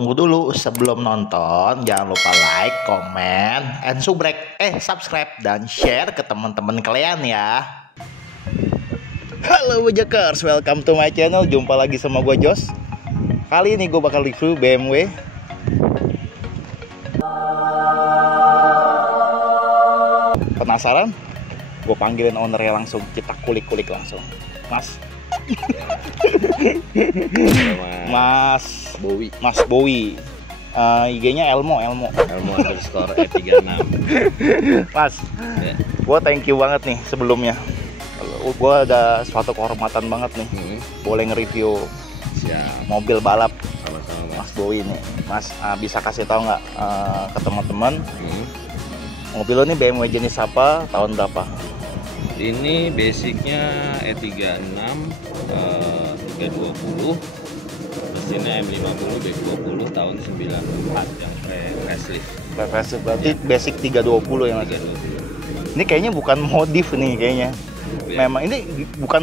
tunggu dulu. Sebelum nonton, jangan lupa like, comment, and subscribe dan share ke teman-teman kalian ya. Halo Wojakers, welcome to my channel. Jumpa lagi sama gue Jos. Kali ini gue bakal review BMW. Penasaran? Gue panggilin ownernya langsung, kita kulik-kulik langsung. Mas. Mas Bowie. IG-nya Elmo underscore E36. Mas, Ya. gue thank you banget nih sebelumnya. Gue ada suatu kehormatan banget nih. Boleh nge-review Siap. mobil balap Sama-sama, Mas. Mas Bowie nih. Mas, bisa kasih tahu nggak ke teman-teman mobil lo nih BMW jenis apa, tahun berapa? Ini basicnya E36 320, mesinnya M50 B20 tahun 94 yang facelift. Facelift berarti basic 320 ya Mas. 320. Ini kayaknya bukan modif nih kayaknya. Ya. Memang ini bukan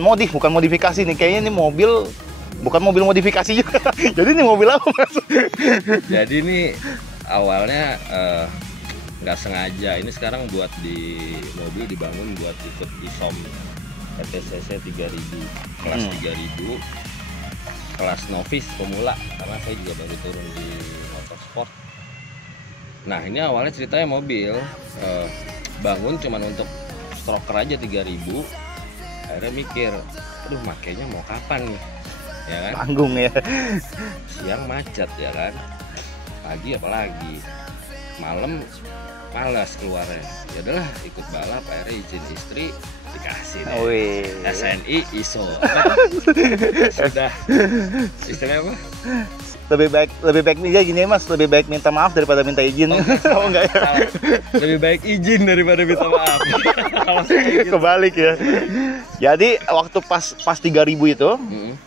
modifikasi nih. Kayaknya ini mobil bukan mobil modifikasi juga. Jadi ini mobil apa Mas? Jadi ini awalnya nggak sengaja. Ini sekarang buat di mobil dibangun buat ikut ISOM PTCC 3000 kelas 3000 kelas novice pemula, karena saya juga baru turun di motorsport. Nah ini awalnya ceritanya mobil bangun cuman untuk stroker aja 3000. Akhirnya mikir, aduh makainya mau kapan nih, ya kan? Tanggung ya. Siang macet ya kan, pagi apalagi, malam malas keluarnya. Ya udahlah ikut balap, akhirnya izin istri dikasih deh. Wih. SNI ISO. Sudah. Istilahnya apa? Lebih baik aja gini Mas, lebih baik minta maaf daripada minta izin. Oh enggak ya? Salah. Lebih baik izin daripada minta maaf. Kalau saya gitu. Kebalik ya. Jadi waktu pas 3000 itu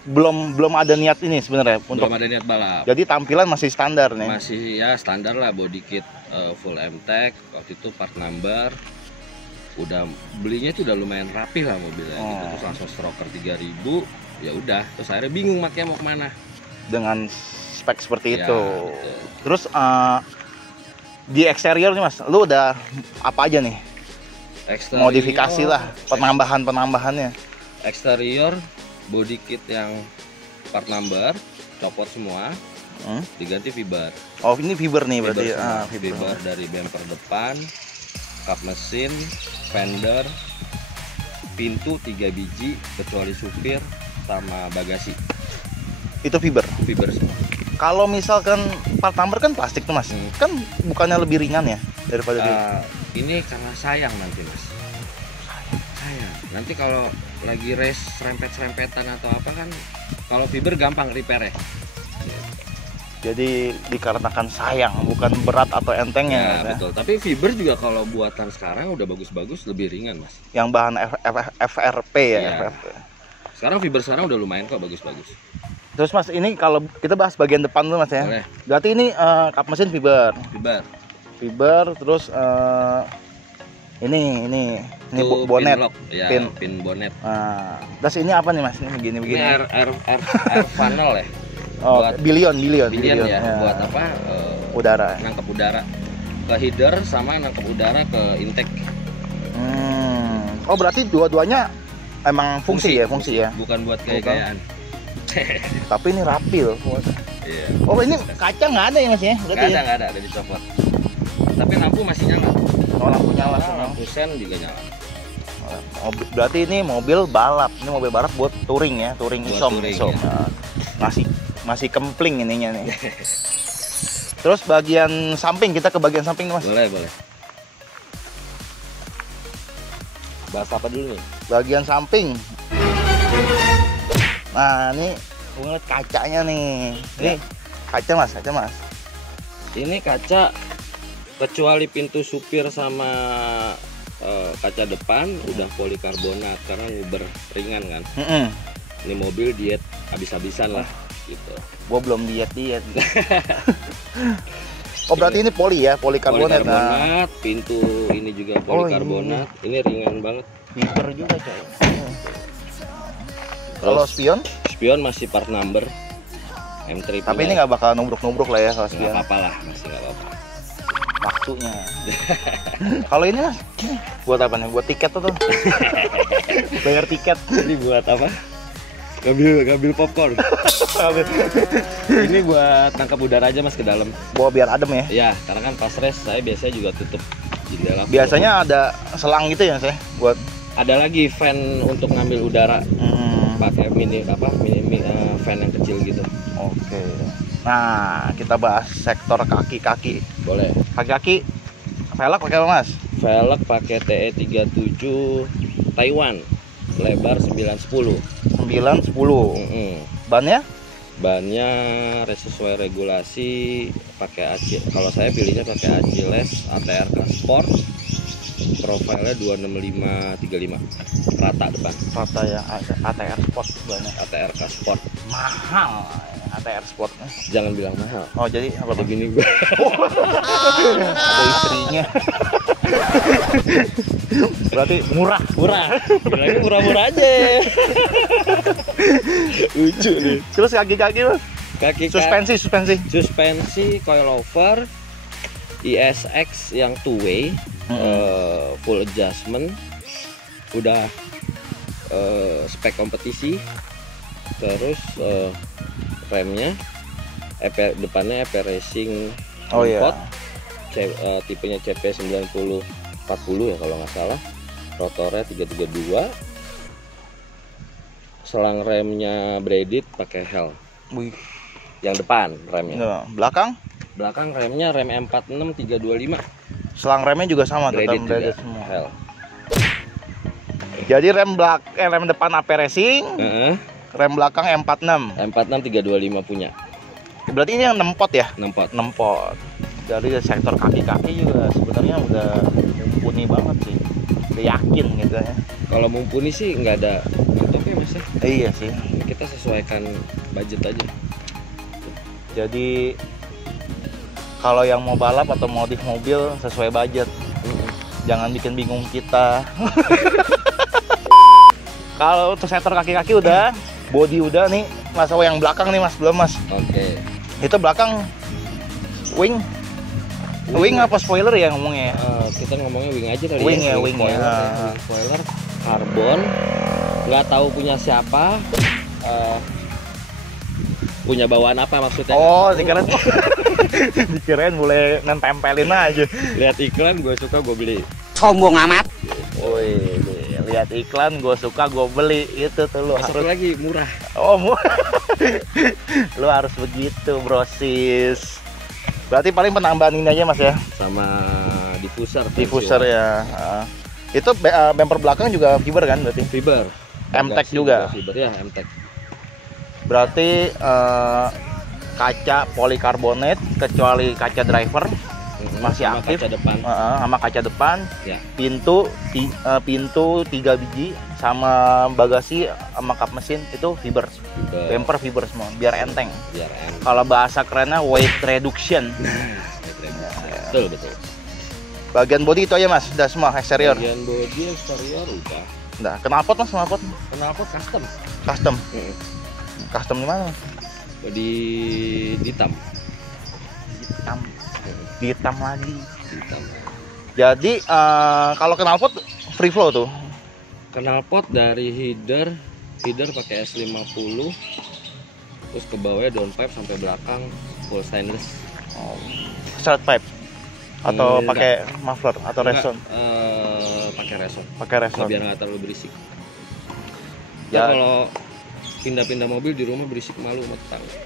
belum ada niat ini sebenarnya untuk Belum ada niat balap. jadi tampilan masih standar nih. Masih ya standar lah, body kit full MTEK, waktu itu part number. Udah belinya itu udah lumayan rapih lah mobilnya gitu. Terus langsung stroker 3000. Ya udah, terus akhirnya bingung makanya mau kemana Dengan spek seperti ya, itu. betul. Terus di eksterior nih Mas, lu udah apa aja nih? Eksterior, Modifikasi lah, penambahannya. Eksterior body kit yang part number copot semua, diganti fiber. Oh ini fiber nih berarti. Fiber, Fiber. fiber dari bumper depan, kap mesin, fender, pintu 3 biji kecuali supir sama bagasi. Itu fiber. Fiber semua. Kalau misalkan part number kan plastik tuh Mas. Kan bukannya lebih ringan ya daripada Ini karena sayang nanti Mas. Sayang. Nanti kalau lagi race serempet-serempetan atau apa kan, kalau fiber gampang repair ya. Jadi dikarenakan sayang, bukan berat atau entengnya. Ya, betul. Tapi fiber juga kalau buatan sekarang udah bagus-bagus, lebih ringan Mas. Yang bahan FRP ya. Iya. FRP. Sekarang fiber sekarang udah lumayan kok, bagus-bagus. Terus Mas, ini kalau kita bahas bagian depan dulu Mas ya. Boleh. Berarti ini kap mesin fiber. Fiber. Terus ini Itu bonet. pin lock. Ya, Pin. pin bonet. Terus ini apa nih Mas? Ini begini. Ini air funnel ya. Oh, buat billion ya. ya. Buat apa? Udara. Nangkep udara ke header sama nangkep udara ke intake. Oh, berarti dua-duanya emang fungsi ya. Bukan buat gaya-gayaan. Tapi ini rapi loh. Iya. Oh, ini kaca nggak ada ya Mas ya? Berarti Nggak ada dicopot. Tapi lampu masih nyala. Oh, lampu nyala. Lampu sen juga nyala. Berarti ini mobil balap. Ini mobil balap buat touring ya, touring Buat ISOM. touring, ISOM. ya. Masih kempling ininya nih. Terus bagian samping, kita ke bagian samping nih Mas. Boleh. Bahas apa dulu nih? Bagian samping. Nah, ini ngeliat kacanya nih. Ini kaca Mas. Ini kaca kecuali pintu supir sama kaca depan udah polikarbonat karena nguber ringan kan. Ini mobil diet habis-habisan lah gitu. Gua belum diet. Oh, berarti ini polikarbonat. Polikarbonat, pintu ini juga polikarbonat. Ini ringan banget. Fiber juga coy. Kalau spion? Spion masih part number. M3 Tapi ini nggak bakal nubruk-nubruk lah ya kalau nggak sekian apa-apa lah, masih nggak apa-apa. waktunya. Kalau ini mas, buat apa nih? Buat tiket tuh? Bayar tiket. Ini buat apa? Ngambil popcorn. Ini buat tangkap udara aja mas ke dalam. Bawa biar adem ya. Ya, karena kan pas race saya biasanya juga tutup jendela. Biasanya ada selang gitu ya saya buat. Ada lagi fan untuk ngambil udara. Pakai fan yang kecil gitu. Oke. Nah, kita bahas sektor kaki-kaki. Boleh. Kaki-kaki, velg pakai apa mas? Velg pakai TE37 Taiwan, lebar 910. 910. Bannya? Bannya sesuai regulasi, pakai AC. Kalau saya pilihnya pakai Achilles ATR Sport. Profilnya 265/35. Rata depan. Rata ya, ATR Sport bannya. ATR Sport. Mahal ATR Sport. Jangan bilang mahal. Oh, jadi apa Ada bini gue. ada istrinya. Berarti murah. Bilangnya murah-murah aja. Lucu nih. Terus kaki-kaki mas? Suspensi coilover ISX yang two way, full adjustment, udah spek kompetisi. Terus remnya depannya EP Racing import, tipenya CP9040 ya kalau nggak salah. Rotornya 332. Selang remnya braided pakai Hell. Wih. Yang depan remnya. Belakang remnya rem M46 325. selang remnya juga sama, Braided tetap juga. semua. Hell. Jadi rem depan AP Racing, rem belakang M46. M46 325 punya. Berarti ini yang 6 pot ya? 6 pot. 6 pot. Dari sektor kaki-kaki juga sebenarnya udah mumpuni banget sih. Udah yakin gitu ya. Kalau mumpuni sih nggak ada mentoknya mas ya. Iya sih. Kita sesuaikan budget aja. Jadi kalau yang mau balap atau modif mobil sesuai budget. Jangan bikin bingung kita. Kalau untuk sektor kaki-kaki udah, body udah nih. Mas, yang belakang nih mas, belum mas. Oke. Itu belakang wing apa spoiler ya ngomongnya? Kita ngomongnya wing aja kali Wing ya, ya. wing spoiler, ya. Spoiler karbon, nggak tahu punya siapa, punya bawaan apa maksudnya? Oh, dikirain boleh nempelin aja. Lihat iklan gue suka gue beli. Sombong amat. Woi, lihat iklan gue suka gue beli. Itu tuh lu Satu harus. lagi murah. Oh, lu harus begitu, brosis. Berarti paling penambahan ini aja mas ya? Sama diffuser. Diffuser ya. Itu bumper belakang juga fiber kan berarti? Fiber. M-Tech juga. Fiber ya, M-Tech. Berarti kaca polikarbonat kecuali kaca driver masih sama aktif. Kaca depan. Sama kaca depan. Ya. Pintu 3 biji sama bagasi sama kap mesin itu fiber. Bumper fiber semua biar enteng. Kalau bahasa kerennya weight reduction. Betul. Bagian body itu aja mas, udah semua eksterior. Bagian body eksterior udah. Nah, knalpot mas, knalpot Custom. Custom di mana? Di hitam. Hitam lagi. Hitam. Jadi kalau knalpot free flow tuh. Knalpot dari header pakai S50, terus ke bawahnya downpipe sampai belakang full stainless. Straight pipe atau Enggak. pakai muffler atau reson? Pakai reson. Biar Biar nggak terlalu berisik. Ya. Kalau pindah-pindah mobil di rumah berisik malu sama tetangga.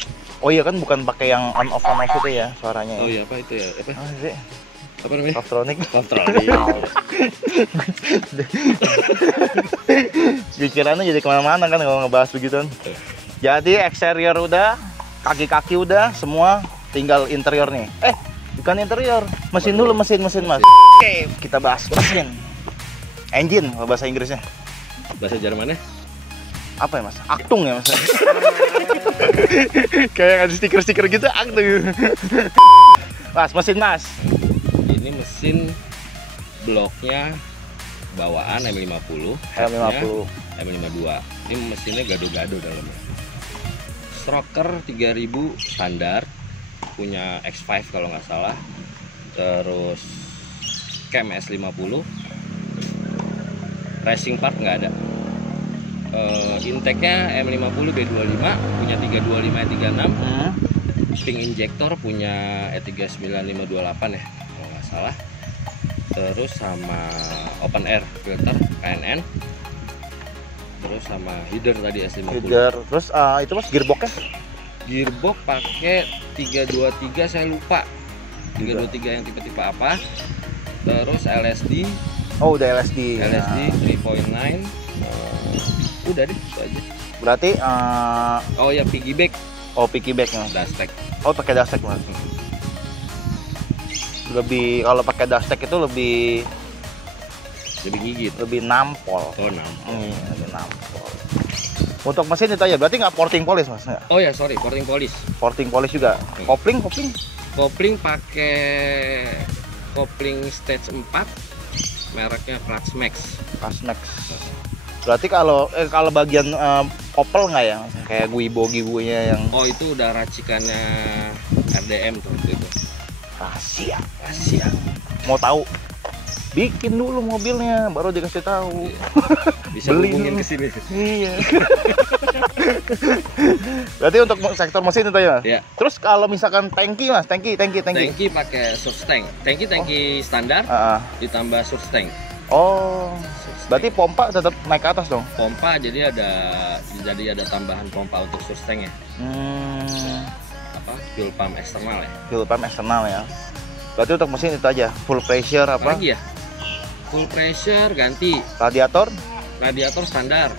Oh iya kan bukan pakai yang on off itu ya suaranya. Oh iya apa itu ya? Apa sih? Apa namanya? Softronic. Pikirannya jadi kemana-mana kan kalau ngebahas begituan. Jadi eksterior udah, kaki-kaki udah, semua tinggal interior nih. Bukan interior, mesin dulu, mesin mas. Oke, kita bahas mesin. Engine kalau bahasa Inggrisnya. Bahasa Jermannya? Apa ya mas? Aktung ya mas. Kayak ada stiker-stiker gitu, aktung. Mas, mesin mas. Ini mesin bloknya bawaan M50, M50. M52. Ini mesinnya gado-gado dalamnya. Stroker 3000 standar, punya X5 kalau nggak salah. Terus cam S50, racing part nggak ada. Intake-nya M50 B25, punya 325 E36. Ping injektor punya E39528 ya kalau nggak salah. Terus sama open air filter KNN. Terus sama header tadi S50. Header. Terus itu Mas gearbox-nya? Gearbox pakai 323, saya lupa 323 yang tipe-tipe apa. Terus LSD. Oh, udah LSD. LSD 3.9. Udah deh itu aja. Berarti Oh ya, piggyback. oh piggyback Mas. Dustek. Oh, pakai dustek Mas. Lebih kalau pakai dustek itu lebih Gigit. lebih nampol. Oh, nah. Lebih nampol. Untuk mesin itu aja, berarti nggak porting polish Mas? Nggak? Oh ya, sorry, porting polish. Porting polish juga. Kopling. Kopling pakai kopling stage 4, mereknya Clutch Max. Kasmax. Berarti kalau bagian kopel nggak ya? Kayak gibunya yang Oh, itu udah racikannya RDM tuh itu. rahasia. Rahasia. Mau tahu? Bikin dulu mobilnya, baru dikasih tahu. Bisa Beli hubungin dulu. ke sini. Iya. Berarti untuk sektor mesin itu ya? Ya. Terus kalau misalkan tangki Mas, tangki. Tangki pakai surge tank. Tangki standar ditambah surge tank. Oh. Berarti pompa tetap naik ke atas dong? Pompa jadi ada tambahan pompa untuk surge tank ya. Fuel pump eksternal ya. Fuel pump eksternal ya. Berarti untuk mesin itu aja, full pressure Apa apa? lagi ya? Full pressure ganti. Radiator? Radiator standar.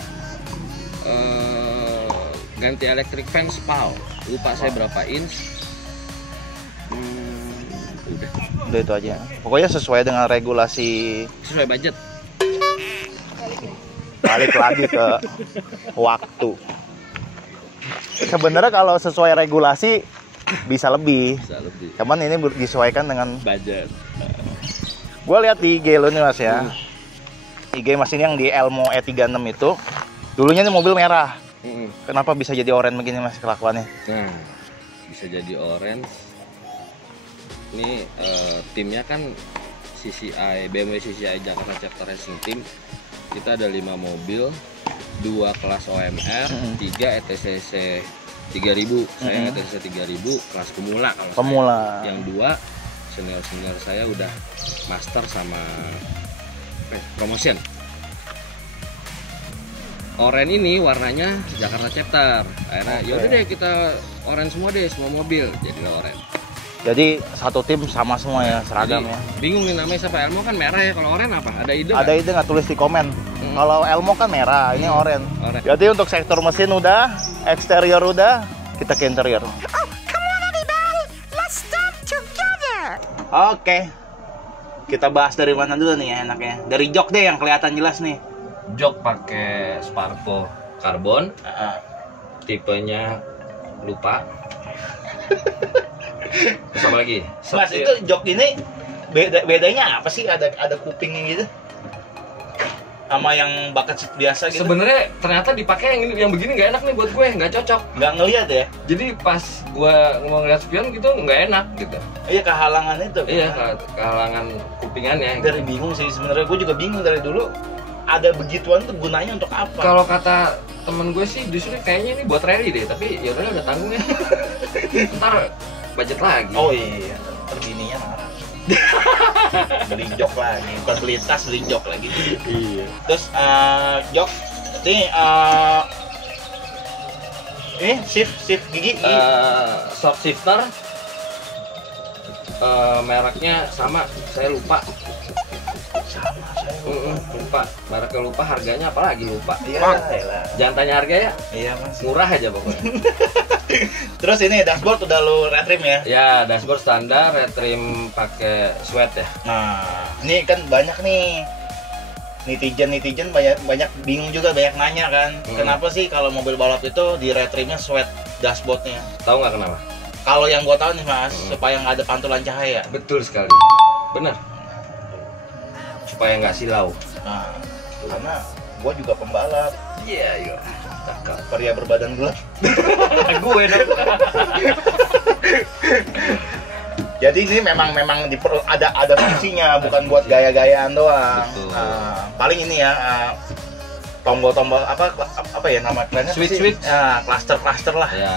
Ganti electric fan spal. Lupa saya berapa inch. Udah itu aja. Pokoknya sesuai dengan regulasi. Sesuai budget. Balik lagi ke waktu. Sebenarnya kalau sesuai regulasi bisa lebih. Bisa lebih. Cuman ini disesuaikan dengan Budget. gue lihat di IG lo nih Mas ya. IG Mas ini yang di Elmo E36 itu. Dulunya ini mobil merah. Kenapa bisa jadi oranye begini Mas kelakuannya? Nah, bisa jadi orange. Ini timnya kan CCI, BMW CCI Jakarta Chapter Racing Team. Kita ada 5 mobil, 2 kelas OMR, 3 ETCC 3000. Saya ETCC 3000 kelas pemula kalau Pemula. saya. Yang 2 senior saya udah master sama promotion. Oranye ini warnanya Jakarta Chapter. Akhirnya yaudah deh kita orange semua deh, semua mobil jadi orange. Jadi satu tim sama semua ya, seragam Jadi, ya. bingung nih namanya siapa. Elmo kan merah ya, kalau orange apa? Ada ide? Ada ide nggak, tulis di komen. Kalau Elmo kan merah, ini oranye. Orange. Jadi untuk sektor mesin udah, eksterior udah, kita ke interior. Oke. Kita bahas dari mana dulu nih ya enaknya? Dari jok deh yang kelihatan jelas nih. Jok pakai Sparco karbon. Tipenya lupa. Terus apa lagi? Mas, itu jok ini bedanya apa sih? Ada kupingnya gitu? Sama yang bucket seat biasa gitu? Sebenarnya ternyata dipakai yang begini nggak enak nih buat gue, nggak cocok. Nggak ngeliat ya? Jadi pas gue mau ngeliat spion gitu nggak enak gitu. Iya, kehalangan itu. Iya, kehalangan kupingannya. Dari bingung sih sebenarnya, gue juga bingung dari dulu. Ada begituan tuh gunanya untuk apa? Kalau kata temen gue sih justru kayaknya ini buat rally deh, tapi ya udah tanggungnya. Ntar budget lagi. Oh iya, terbininya marah. Beli jok lagi, bukan beli tas, beli jok lagi. Iya. Terus jok ini shift gigi. Shock shifter mereknya sama, saya lupa. Lupa, mereknya lupa, harganya apalagi lupa. Iya, jangan tanya harga ya. Iya Mas. Murah aja pokoknya. Terus ini dashboard udah lu retrim ya? Ya, dashboard standar, retrim pakai sweat ya. Nah, ini kan banyak nih netizen banyak bingung juga, banyak nanya kan. Kenapa sih kalau mobil balap itu di retrimnya sweat dashboardnya? Tahu nggak kenapa? Kalau yang gua tahu nih Mas, supaya nggak ada pantulan cahaya. Betul sekali. Benar. Supaya nggak silau. Nah, karena gua juga pembalap. Iya, iya. Cakep. Pria berbadan bulat. Gue dong. Jadi ini memang ada fungsinya, bukan buat gaya-gayaan doang. Betul. Paling ini ya tombol-tombol apa ya nama kerennya? Switch. Cluster lah. Ya.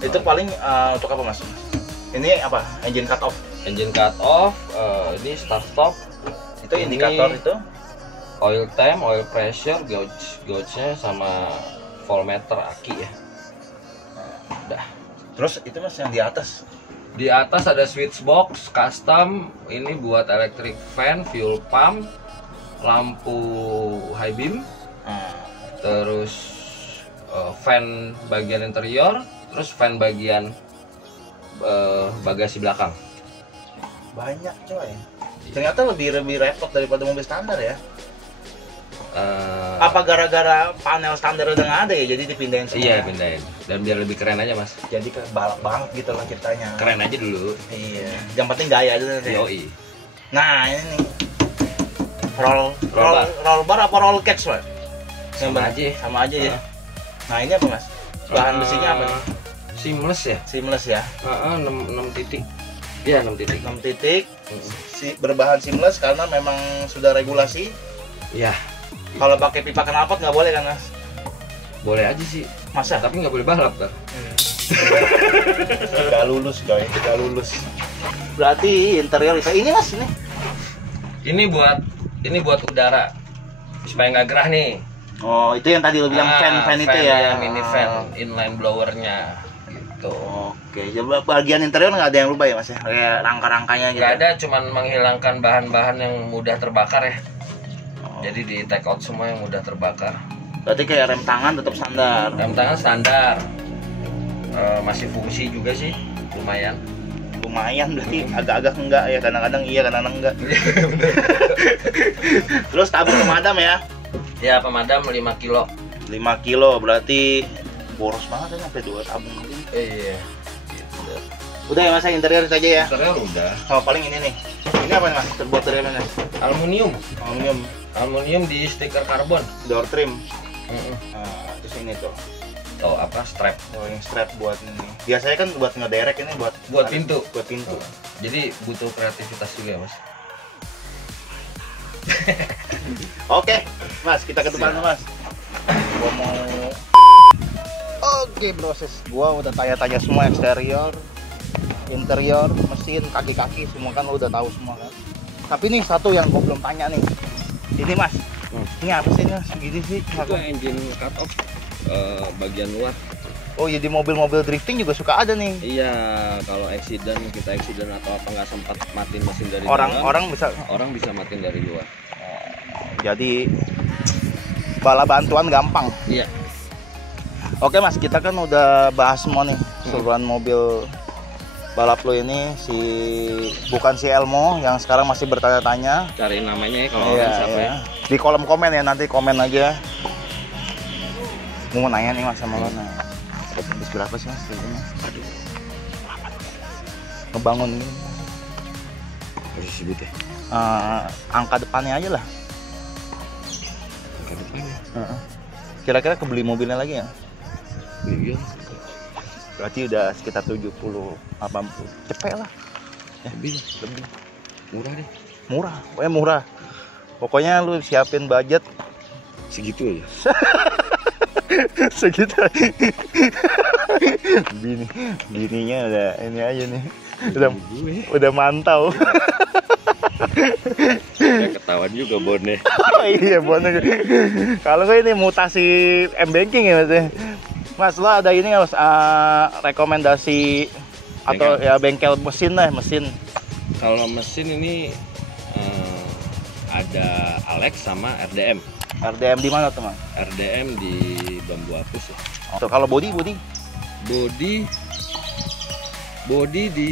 Itu paling untuk apa mas? Ini apa? Engine cut off. Engine cut off, ini start stop. Itu Ini indikator itu. Oil temp, oil pressure, gauge-nya sama voltmeter aki ya. Udah. Terus itu mas yang di atas. Di atas ada switch box custom, ini buat electric fan, fuel pump, lampu high beam, terus fan bagian interior, terus fan bagian bagasi belakang. Banyak coy. Ternyata lebih repot daripada mobil standar ya. Apa gara-gara panel standar udah nggak ada ya, jadi dipindahin semua? Iya, pindahin. Dan biar lebih keren aja mas. Jadi ke balap banget gitu lah ceritanya. Keren aja dulu. Iya. Yang penting gaya aja nanti. Yoi. Nah ini nih. Roll bar apa roll catch mas? Sama aja. Sama aja ya. Nah ini apa mas? Bahan besinya apa nih? Seamless ya. Seamless ya. 6 titik. Iya 6 titik. 6 titik. Berbahan seamless karena memang sudah regulasi. Iya. Kalau pakai pipa knalpot nggak boleh kan mas? Boleh aja sih. Masa? Tapi nggak boleh balap kan? Gak lulus coy, gak lulus. Berarti interior ini mas ini. Ini buat udara supaya nggak gerah nih. Oh itu yang tadi lo bilang fan itu ya. Mini fan inline blowernya gitu. Oke, jadi bagian interior nggak ada yang rubah ya mas ya? Kayak rangka-rangkanya gitu. Nggak ada, cuman menghilangkan bahan-bahan yang mudah terbakar ya. Jadi di take out semua yang mudah terbakar. Berarti kayak rem tangan tetap standar. Rem tangan standar. Masih fungsi juga sih, lumayan. Lumayan berarti agak-agak enggak ya, kadang-kadang iya kadang-kadang enggak. Terus tabung pemadam ya? Ya pemadam 5 kilo. 5 kilo berarti boros banget ya sampai 2 tabung. Iya. Udah ya mas, interior saja ya? Interior udah. Oh paling ini nih. Ini apa nih mas? Terbuat dari mana? Aluminium. Aluminium di stiker karbon. Door trim. Terus ini tuh. Oh apa strap? Oh yang strap buat ini. Biasanya kan buat ngederek, ini buat pintu. Buat pintu. Jadi butuh kreativitas juga ya mas. Oke, mas kita ke depan mas. Gua mau. Oke proses. Gua udah tanya-tanya semua eksterior, interior, mesin, kaki-kaki semua kan udah tahu semua kan. Tapi nih satu yang gua belum tanya nih. Ini mas. Ini apa sih mas? Gini sih. Itu engine cut off bagian luar. Oh jadi mobil-mobil drifting juga suka ada nih. Iya, kalau kita accident atau apa nggak sempat matiin mesin dari orang bisa matiin dari luar. Jadi bala bantuan gampang. Iya. Oke mas, kita kan udah bahas semua nih keseluruhan mobil balap lo ini, bukan si Elmo yang sekarang masih bertanya-tanya. Cari namanya ya kalau siapa ya. Di kolom komen ya, nanti komen aja. Mau nanya nih mas sama lo, habis berapa sih mas? Aduh, ngebangun ini. Harus disebut ya? Angka depannya aja lah. Angka depannya? Kira-kira kebeli mobilnya lagi ya? Iya. Berarti udah sekitar 70-80. Cepet lah ya, lebih murah deh. Murah. Pokoknya lu siapin budget segitu aja. Segitu. Bininya udah ini aja nih. Udah mantau. Ya, ketahuan juga bonnya. Oh iya bonnya. Kalau gue ini mutasi M-Banking ya mas ya. Mas lo ada ini nggak mas, rekomendasi atau ya bengkel mesin lah, mesin? Kalau mesin ini ada Alex sama RDM. RDM di mana teman? RDM di Bambu Apus ya. Oh, kalau body di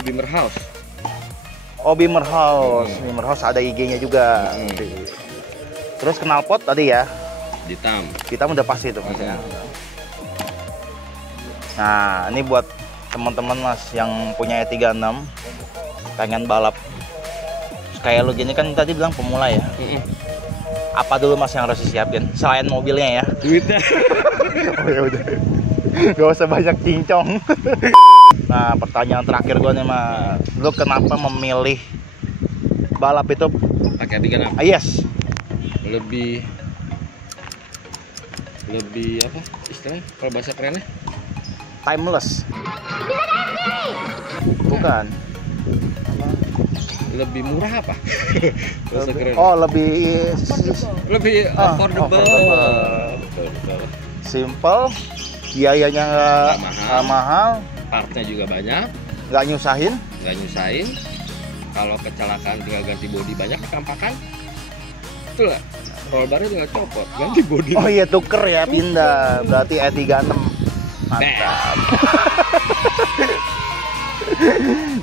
Bimmer House. Oh Bimmer House, Bimmer House ada IG-nya juga. Terus knalpot tadi ya? Kita udah pasti itu maksudnya. Nah ini buat teman-teman mas yang punya E36 pengen balap kayak lu gini kan tadi bilang pemula ya. Apa dulu Mas yang harus disiapin selain mobilnya ya? Duitnya. Oh ya udah. Gak usah banyak cincong. Nah, pertanyaan terakhir gue nih Mas, lu kenapa memilih balap itu? Pakai 36. Yes. Lebih apa istilahnya kalau bahasa kerennya? Timeless. Bukan. Lebih murah apa? Bahasa keren. Oh, lebih affordable. Affordable. Simple, biayanya nggak mahal, partnya juga banyak, nggak nyusahin. Kalau kecelakaan tinggal ganti bodi, banyak kesampakan. Betul nggak? Roll barnya tinggal copot, ganti bodi. Oh iya, tuker ya, pindah. Berarti E36. Mantap.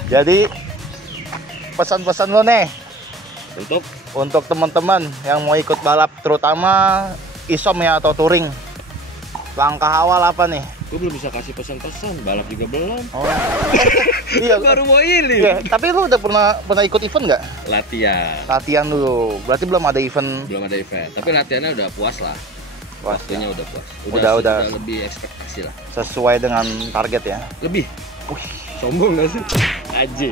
Jadi pesan-pesan lo nih untuk teman-teman yang mau ikut balap, terutama isom ya atau touring. Langkah awal apa nih? Gue belum bisa kasih pesan-pesan, balap juga belum. Oh. Iya, baru mau ini. Iya, tapi lu udah pernah ikut event nggak? Latihan dulu. Berarti belum ada event. Tapi latihannya udah puas lah. Waktunya udah puas. Udah lebih ekspektasi lah. Sesuai dengan target ya. Lebih. Sombong gak sih? Aji.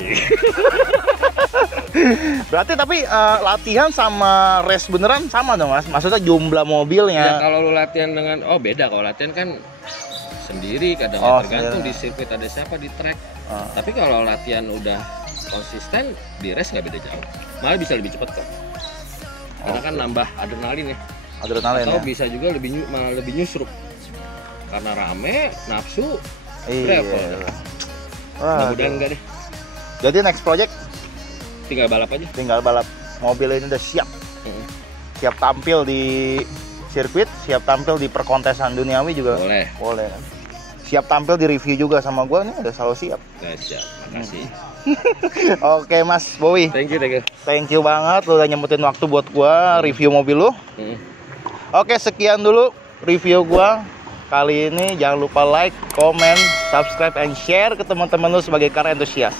Berarti tapi latihan sama race beneran sama dong Mas? Maksudnya jumlah mobilnya? Ya kalau lu latihan dengan, beda. Kalau latihan kan sendiri, kadang tergantung di sirkuit ada siapa di track. Tapi kalau latihan udah konsisten, di race nggak beda jauh. Malah bisa lebih cepat kok. Karena kan nambah adrenalin ya. Atau bisa juga malah lebih nyusruk. Karena rame, nafsu, travel. Mudah-mudahan enggak deh. Jadi next project tinggal balap aja. Tinggal balap. Mobil ini udah siap. Siap tampil di sirkuit, siap tampil di perkontesan duniawi juga. Boleh. Siap tampil di review juga sama gua nih, udah selalu siap. Siap. Makasih. Oke Mas Bowie. Thank you. Thank you banget lu udah nyempetin waktu buat gua review mobil lu. Oke, sekian dulu review gua kali ini. Jangan lupa like, comment, subscribe, and share ke teman-teman lu sebagai car enthusiast.